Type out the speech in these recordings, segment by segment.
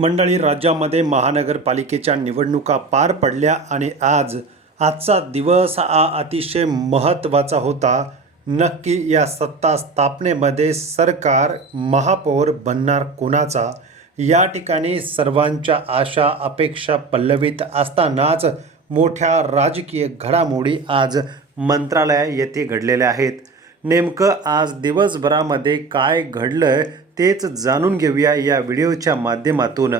मंडळी राज्यामध्ये महानगरपालिकेच्या निवडणुका पार पडल्या आणि आज आजचा दिवस हा अतिशय महत्त्वाचा होता. नक्की या सत्ता स्थापनेमध्ये सरकार महापौर बनणार कोणाचा? या ठिकाणी सर्वांच्या आशा अपेक्षा पल्लवित असतानाच मोठ्या राजकीय घडामोडी आज मंत्रालय येथे घडलेल्या आहेत. नेमकं आज दिवसभरामध्ये काय घडलं तेच जाणून घेऊया या व्हिडिओच्या माध्यमातून.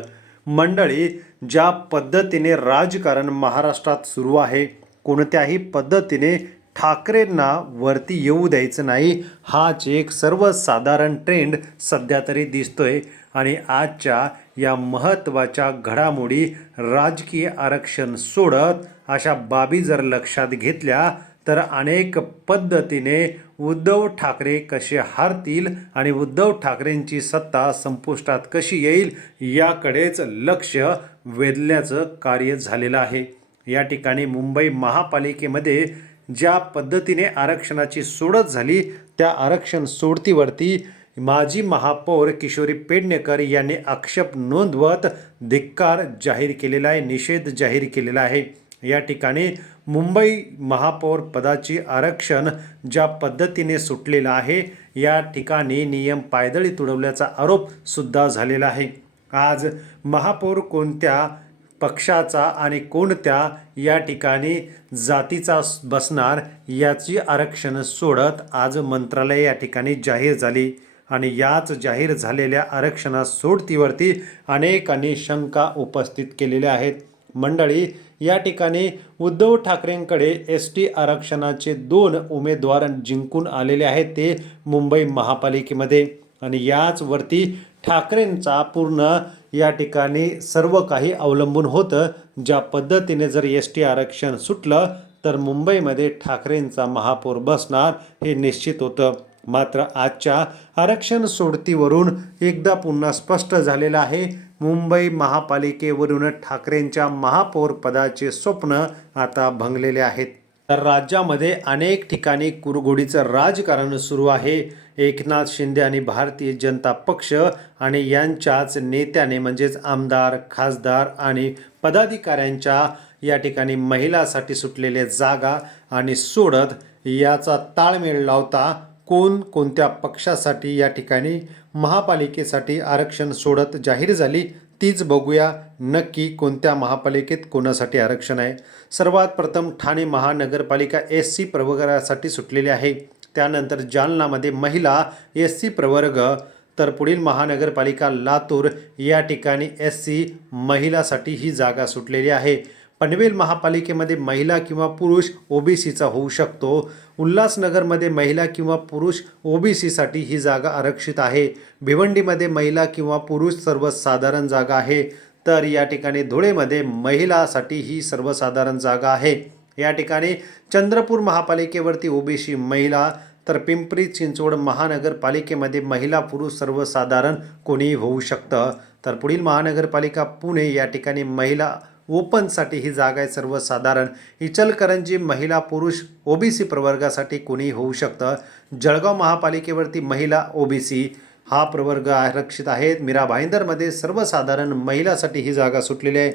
मंडळी ज्या पद्धतीने राजकारण महाराष्ट्रात सुरू आहे कोणत्याही पद्धतीने ठाकरेंना वरती येऊ द्यायचं नाही हाच एक सर्वसाधारण ट्रेंड सध्या तरी दिसतोय. आणि आजच्या या महत्त्वाच्या घडामोडी राजकीय आरक्षण सोडत अशा बाबी जर लक्षात घेतल्या तर अनेक पद्धतीने उद्धव ठाकरे कसे हारतील आणि उद्धव ठाकरेंची सत्ता संपुष्टात कशी येईल याकडेच लक्ष वेधल्याचं कार्य झालेलं आहे. या ठिकाणी मुंबई महापालिकेमध्ये ज्या पद्धतीने आरक्षणाची सोडत झाली त्या आरक्षण सोडतीवरती माजी महापौर किशोरी पेडणेकर यांनी आक्षेप नोंदवत धिक्कार जाहीर केलेला आहे निषेध जाहीर केलेला आहे. या ठिकाणी मुंबई महापौर पदाची आरक्षण ज्या पद्धतीने सुटलेलं आहे या ठिकाणी नियम पायदळी तुडवल्याचा आरोपसुद्धा झालेला आहे. आज महापौर कोणत्या पक्षाचा आणि कोणत्या या ठिकाणी जातीचा बसणार याची आरक्षण सोडत आज मंत्रालय या ठिकाणी जाहीर झाली आणि याच जाहीर झालेल्या आरक्षणा सोडतीवरती अनेकांनी शंका उपस्थित केलेल्या आहेत. मंडळी या ठिकाणी उद्धव ठाकरेंकडे एस टी आरक्षणाचे दोन उमेदवार जिंकून आलेले आहेत ते मुंबई महापालिकेमध्ये. आणि याचवरती ठाकरेंचा पूर्ण या ठिकाणी सर्व काही अवलंबून होतं. ज्या पद्धतीने जर एस टी आरक्षण सुटलं तर मुंबईमध्ये ठाकरेंचा महापौर बसणार हे निश्चित होतं. मात्र आजच्या आरक्षण सोडतीवरून एकदा पुन्हा स्पष्ट झालेलं आहे मुंबई महापालिकेवरून ठाकरेंच्या महापौरपदाचे स्वप्न आता भंगलेले आहेत. तर राज्यामध्ये अनेक ठिकाणी कुरघोडीचं राजकारण सुरू आहे. एकनाथ शिंदे आणि भारतीय जनता पक्ष आणि यांच्याच नेत्याने म्हणजेच आमदार खासदार आणि पदाधिकाऱ्यांच्या या ठिकाणी महिलासाठी सुटलेल्या जागा आणि सोडत याचा ताळमेळ लावता कोण कोणत्या पक्षासाठी या ठिकाणी महापालिकेसाठी आरक्षण सोडत जाहीर झाली तीच बघूया. नक्की कोणत्या महापालिकेत कोणासाठी आरक्षण आहे? सर्वात प्रथम ठाणे महानगरपालिका एस सी प्रवर्गासाठी सुटलेली आहे. त्यानंतर जालनामध्ये महिला एस सी प्रवर्ग तर पुढील महानगरपालिका लातूर या ठिकाणी एस सी महिलासाठी ही जागा सुटलेली आहे. पनवेल महापालिकेमध्ये महिला किंवा पुरुष ओबीसीचा होऊ शकतो. उल्हासनगरमध्ये महिला किंवा पुरुष ओबीसीसाठी ही जागा आरक्षित आहे. भिवंडीमध्ये महिला किंवा पुरुष सर्वसाधारण जागा आहे. तर या ठिकाणी धुळेमध्ये महिलासाठी ही सर्वसाधारण जागा आहे. या ठिकाणी चंद्रपूर महापालिकेवरती ओबीसी महिला तर पिंपरी चिंचवड महानगरपालिकेमध्ये महिला पुरुष सर्वसाधारण कोणीही होऊ शकतं. तर पुढील महानगरपालिका पुणे या ठिकाणी महिला ओपनसाठी ही जागा आहे. सर्वसाधारण इचलकरंजी महिला पुरुष ओबीसी प्रवर्गासाठी कोणी होऊ शकतं. जळगाव महापालिकेवरती महिला ओबीसी हा प्रवर्ग आरक्षित आहे. मीरा भाईंदरमध्ये सर्वसाधारण महिलासाठी ही जागा सुटलेली आहे.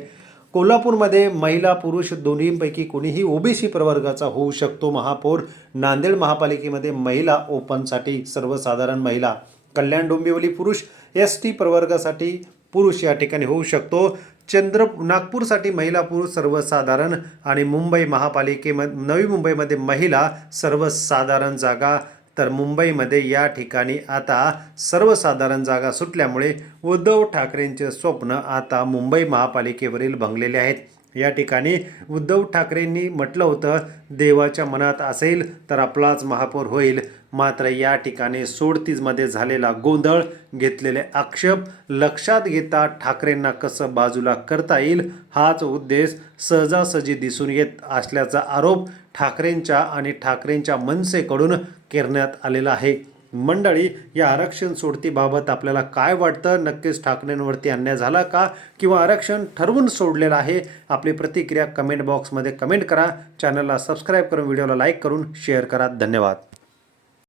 कोल्हापूरमध्ये महिला पुरुष दोन्हीपैकी कोणीही ओबीसी प्रवर्गाचा होऊ शकतो. महापौर नांदेड महापालिकेमध्ये महिला ओपनसाठी सर्वसाधारण महिला. कल्याण डोंबिवली पुरुष एस टी प्रवर्गासाठी पुरुष या ठिकाणी होऊ शकतो. चंद्र नागपूरसाठी महिला पुरुष सर्वसाधारण आणि मुंबई महापालिकेमध्ये नवी मुंबईमध्ये महिला सर्वसाधारण जागा. तर मुंबईमध्ये या ठिकाणी आता सर्वसाधारण जागा सुटल्यामुळे उद्धव ठाकरेंचे स्वप्न आता मुंबई महापालिकेवरील भंगलेले आहेत. या ठिकाणी उद्धव ठाकरेंनी म्हटलं होतं देवाच्या मनात असेल तर आपलाच महापौर होईल. मात्र या ठिकाणी सोडतीजमध्ये झालेला गोंधळ घेतलेले आक्षेप लक्षात घेता ठाकरेंना कसं बाजूला करता येईल हाच उद्देश सहजासहजी दिसून येत असल्याचा आरोप ठाकरेंच्या आणि ठाकरेंच्या मनसेकडून करण्यात आलेला आहे. मंडळी या आरक्षण सोडतीबाबत आपल्याला काय वाटतं? नक्कीच ठाकरेंवरती अन्याय झाला का? किंवा आरक्षण ठरवून सोडलेलं आहे? आपली प्रतिक्रिया कमेंट बॉक्समध्ये कमेंट करा. चॅनलला सबस्क्राईब करून व्हिडिओला लाईक करून शेअर करा. धन्यवाद.